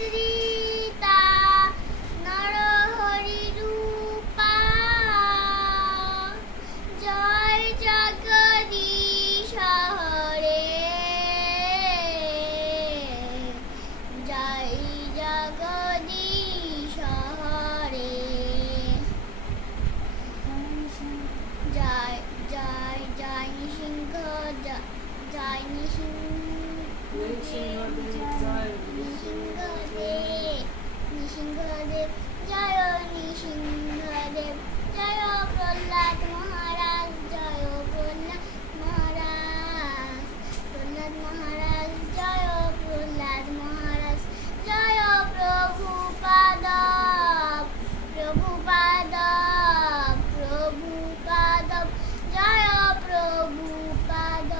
অবধৃতা Narahari রূপা জয় Jagadish হরে জয় Jagadish হরে জয় জয় জয় Narasimha জয় Nrisinghadev জয় Nrisinghadev জয় Prahlad মহারাজ জয় Prahlad মহারাজ জয় Prahlad মহারাজ জয় Prabhupada Prabhupada Prabhupada জয় Prabhupada.